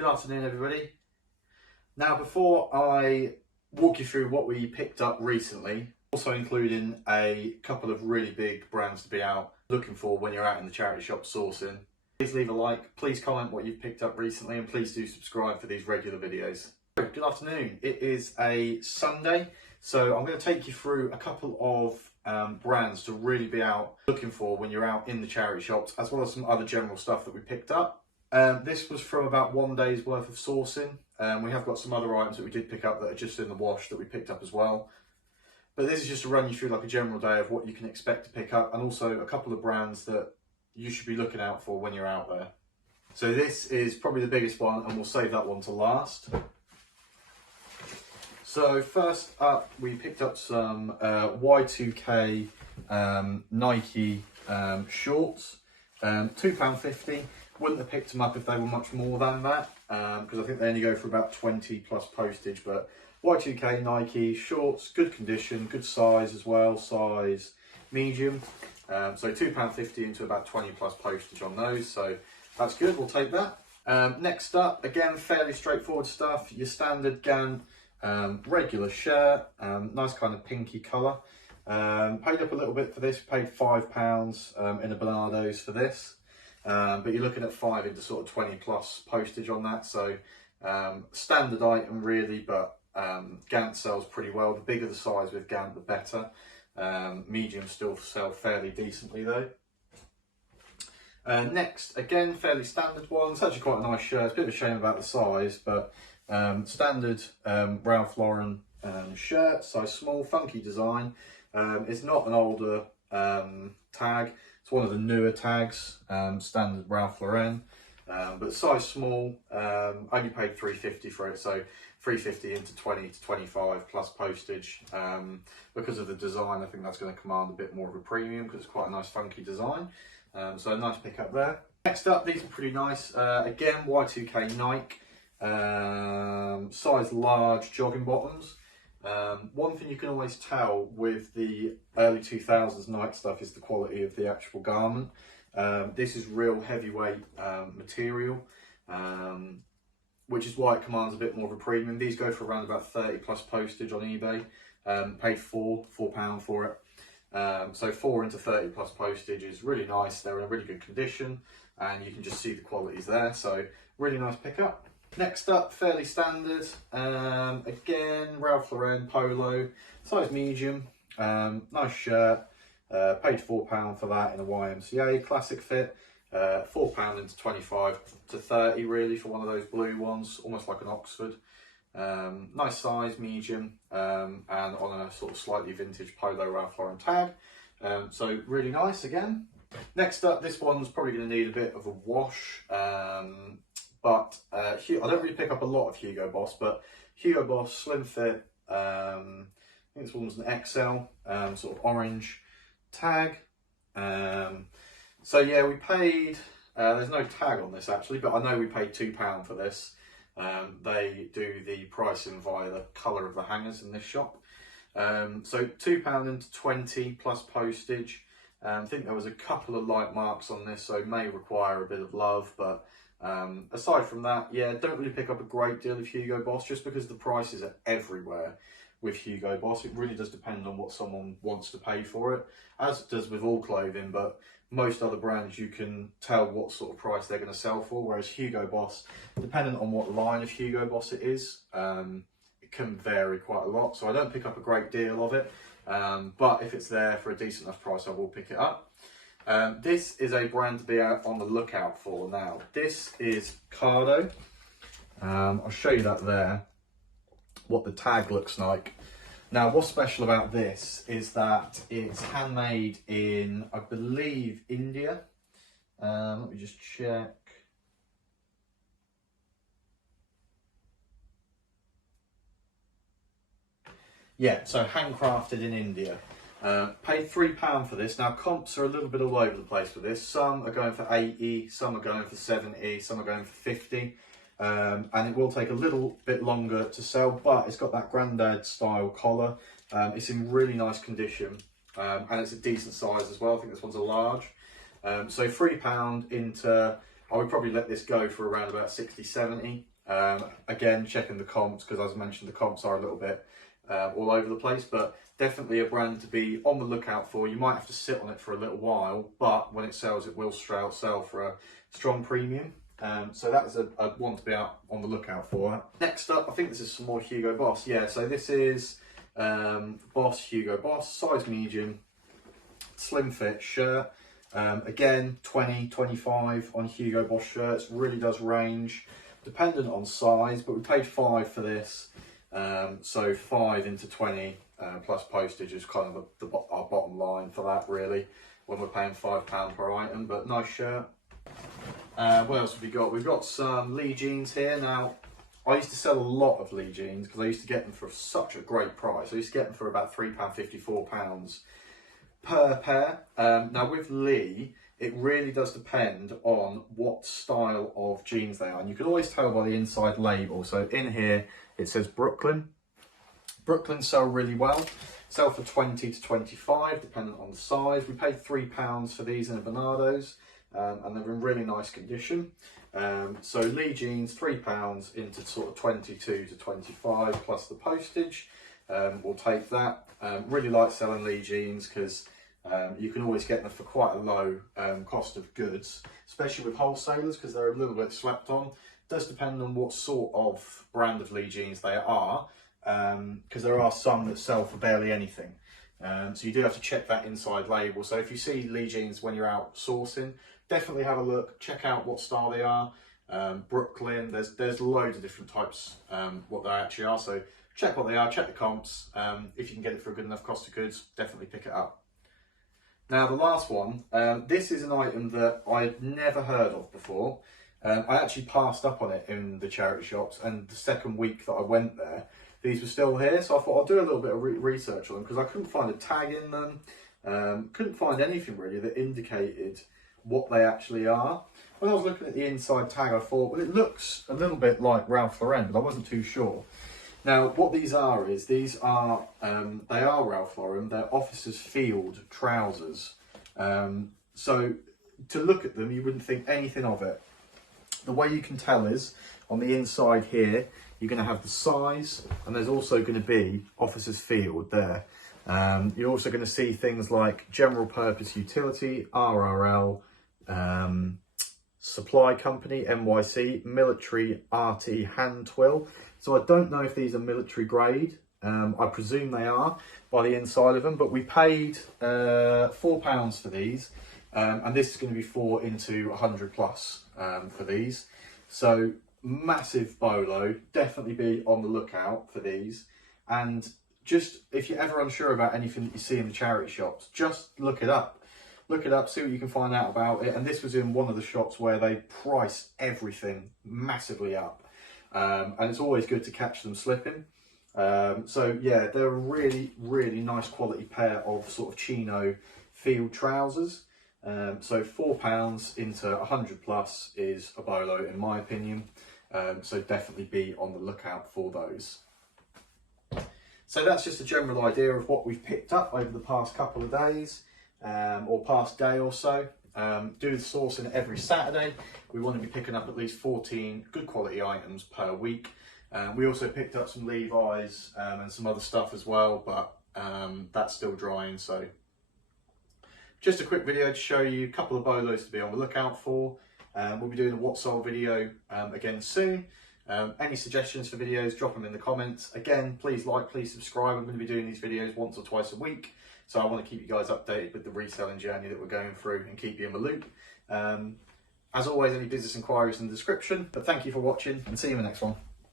Good afternoon, everybody. Now, before I walk you through what we picked up recently, also including a couple of really big brands to be out looking for when you're out in the charity shop sourcing, please leave a like, please comment what you've picked up recently, and please do subscribe for these regular videos. Good afternoon. It is a Sunday, so I'm going to take you through a couple of brands to really be out looking for when you're out in the charity shops, as well as some other general stuff that we picked up. This was from about 1 day's worth of sourcing. We have got some other items that we did pick up that are just in the wash that we picked up as well. But this is just to run you through like a general day of what you can expect to pick up, and also a couple of brands that you should be looking out for when you're out there. So this is probably the biggest one, and we'll save that one to last. So first up, we picked up some Y2K Nike shorts, £2.50. Wouldn't have picked them up if they were much more than that, because I think they only go for about 20 plus postage. But Y2K Nike shorts, good condition, good size as well, size medium. So £2.50 into about 20 plus postage on those, so that's good, we'll take that. Next up, again, fairly straightforward stuff, your standard Gant regular shirt, nice kind of pinky colour. Paid up a little bit for this, paid £5 in a Bernardo's for this. But you're looking at 5 into sort of 20 plus postage on that, so standard item really, but Gant sells pretty well. The bigger the size with Gant, the better. Medium still sell fairly decently though. Next, again, fairly standard one. It's actually quite a nice shirt. It's a bit of a shame about the size, but standard Ralph Lauren shirt, size small, funky design. It's not an older tag. It's one of the newer tags, standard Ralph Lauren, but size small. Only paid £3.50 for it, so £3.50 into 20 to 25 plus postage. Because of the design, I think that's going to command a bit more of a premium because it's quite a nice funky design. So a nice pickup there. Next up, these are pretty nice. Again, Y2K Nike, size large jogging bottoms. One thing you can always tell with the early 2000s Nike stuff is the quality of the actual garment. This is real heavyweight material, which is why it commands a bit more of a premium. These go for around about 30 plus postage on eBay. Paid £4 for it. So 4 into 30 plus postage is really nice. They're in a really good condition, and you can just see the qualities there. So really nice pickup. Next up, fairly standard, again, Ralph Lauren polo, size medium, nice shirt, paid £4 for that in a YMCA, classic fit, £4 into 25 to 30 really for one of those blue ones, almost like an Oxford. Nice size, medium, and on a sort of slightly vintage polo Ralph Lauren tag, so really nice again. Next up, this one's probably going to need a bit of a wash. But I don't really pick up a lot of Hugo Boss, but Hugo Boss slim fit, I think this one was an XL, sort of orange tag. So yeah, we paid, there's no tag on this actually, but I know we paid £2 for this. They do the pricing via the colour of the hangers in this shop. So £2 into 20 plus postage. I think there was a couple of light marks on this, so it may require a bit of love, but aside from that, yeah, don't really pick up a great deal of Hugo Boss just because the prices are everywhere with Hugo Boss. It really does depend on what someone wants to pay for it, as it does with all clothing, but most other brands you can tell what sort of price they're going to sell for, whereas Hugo Boss, depending on what line of Hugo Boss it is, it can vary quite a lot, so I don't pick up a great deal of it, but if it's there for a decent enough price, I will pick it up. This is a brand to be on the lookout for now. This is Cardo. I'll show you that there, what the tag looks like. Now, what's special about this is that it's handmade in, I believe, India. Let me just check. Yeah, so handcrafted in India. Paid £3 for this. Now, comps are a little bit all over the place with this. Some are going for 80, some are going for 70, some are going for 50. And it will take a little bit longer to sell, but it's got that grandad style collar. It's in really nice condition, and it's a decent size as well. I think this one's a large. So £3 into I would probably let this go for around about 60, 70. Again, checking the comps, because as I mentioned, the comps are a little bit all over the place, but definitely a brand to be on the lookout for. You might have to sit on it for a little while, but when it sells, it will sell for a strong premium. So that is a one to be out on the lookout for. Next up, I think this is some more Hugo Boss. Yeah, so this is Hugo Boss, size medium, slim fit shirt. Again, 20, 25 on Hugo Boss shirts. Really does range, dependent on size, but we paid £5 for this. So 5 into 20 plus postage is kind of our bottom line for that, really, when we're paying £5 per item. But nice shirt. What else have we got? We've got some Lee jeans here. Now, I used to sell a lot of Lee jeans because I used to get them for such a great price. I used to get them for about £3.50, £4 per pair. Now with Lee, it really does depend on what style of jeans they are, and you can always tell by the inside label. So in here it says Brooklyn. Brooklyn sell really well, sell for 20 to 25 depending on the size. We paid £3 for these in a Bernardo's, and they're in really nice condition. So Lee jeans, £3 into sort of 22 to 25 plus the postage. We'll take that. Really like selling Lee jeans because you can always get them for quite a low cost of goods, especially with wholesalers, because they're a little bit slept on. It does depend on what sort of brand of Lee jeans they are, because there are some that sell for barely anything. So you do have to check that inside label. So if you see Lee jeans when you're out sourcing, definitely have a look, check out what style they are. Brooklyn, there's loads of different types what they actually are. So check what they are, check the comps. If you can get it for a good enough cost of goods, definitely pick it up. Now the last one, this is an item that I'd never heard of before. I actually passed up on it in the charity shops, and the second week that I went there, these were still here. So I thought I'll do a little bit of research on them, because I couldn't find a tag in them. Couldn't find anything really that indicated what they actually are. When I was looking at the inside tag, I thought, well, it looks a little bit like Ralph Lauren, but I wasn't too sure. Now, what these are is, they are Ralph Lauren. They're officers' field trousers. So to look at them, you wouldn't think anything of it. The way you can tell is, on the inside here, you're going to have the size, and there's also going to be officers' field there. You're also going to see things like general purpose utility, RRL, supply company, NYC, military RT hand twill. So I don't know if these are military grade. I presume they are by the inside of them, but we paid £4 for these, and this is going to be 4 into 100 plus for these. So massive bolo, definitely be on the lookout for these. And just, if you're ever unsure about anything that you see in the charity shops, just look it up. Look it up, see what you can find out about it. And this was in one of the shops where they price everything massively up. And it's always good to catch them slipping. So yeah, they're a really, really nice quality pair of sort of chino field trousers. So £4 into 100 plus is a bolo in my opinion. So definitely be on the lookout for those. So that's just a general idea of what we've picked up over the past couple of days, or past day or so. Do the sourcing every Saturday. We want to be picking up at least 14 good quality items per week. We also picked up some Levi's and some other stuff as well, but that's still drying. So just a quick video to show you a couple of bolos to be on the lookout for. We'll be doing a what sold video again soon. Any suggestions for videos, drop them in the comments. Again, please like, please subscribe. I'm going to be doing these videos once or twice a week. So I want to keep you guys updated with the reselling journey that we're going through and keep you in the loop. As always, any business inquiries in the description. But thank you for watching, and see you in the next one.